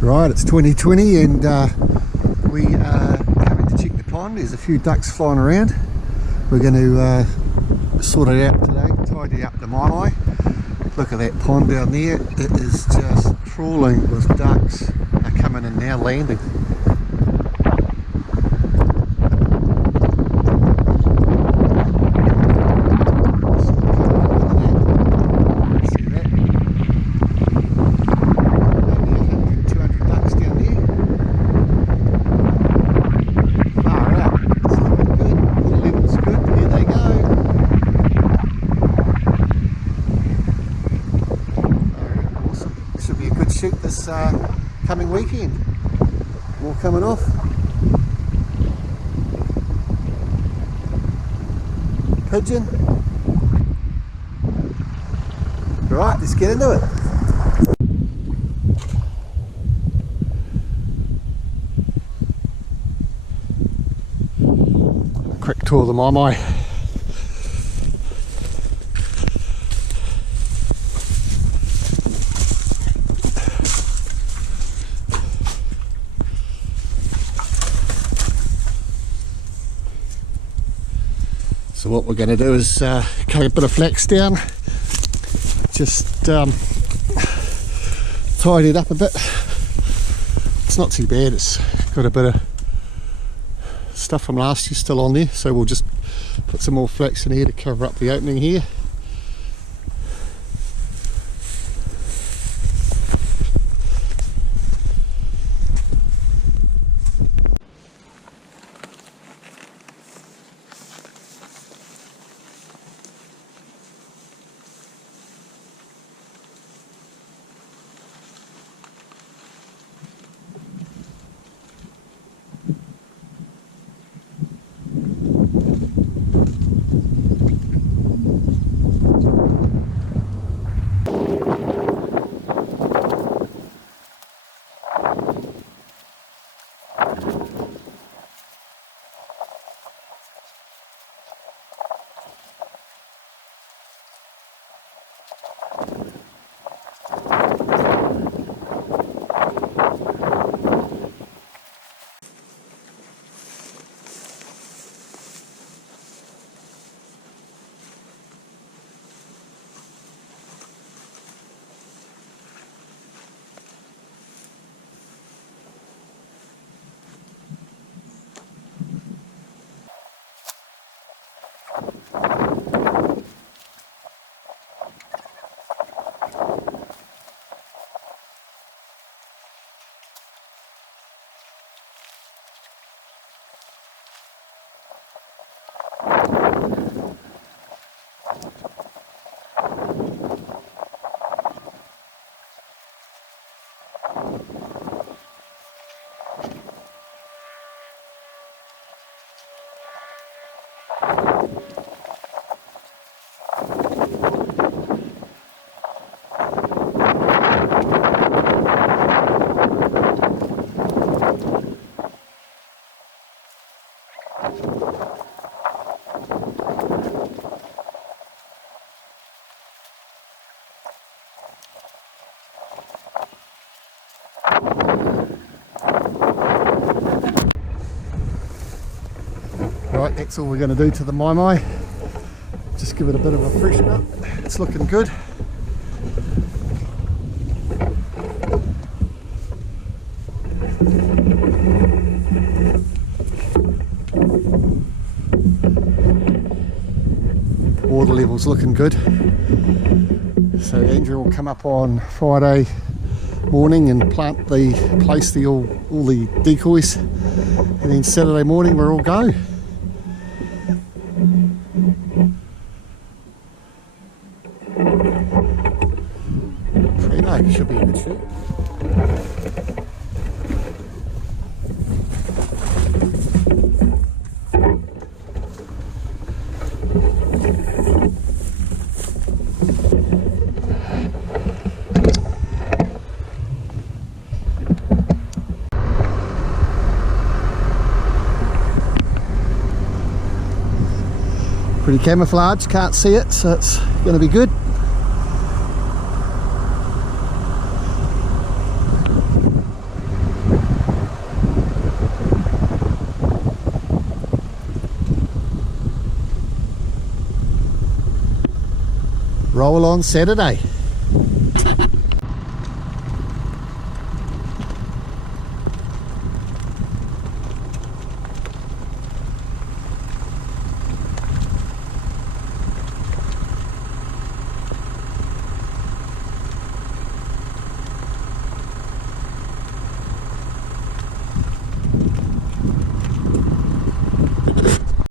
Right, it's 2020 and we are coming to check the pond. There's a few ducks flying around. We're going to sort it out today, tidy up the Mai Mai. Look at that pond down there, it is just trawling with ducks. They're coming in now, landing. This coming weekend. More coming off. Pigeon. Right, let's get into it. Quick tour of the Mai Mai. So what we're going to do is cut a bit of flax down, just tidy it up a bit. It's not too bad, it's got a bit of stuff from last year still on there, so we'll just put some more flax in here to cover up the opening here. Right, that's all we're going to do to the Mai Mai. Just give it a bit of a freshen up. It's looking good. Water level's looking good. So Andrew will come up on Friday morning and place all the decoys, and then Saturday morning we're all go. Should be a good shoot. Pretty camouflage, can't see it, so it's going to be good. roll on Saturday.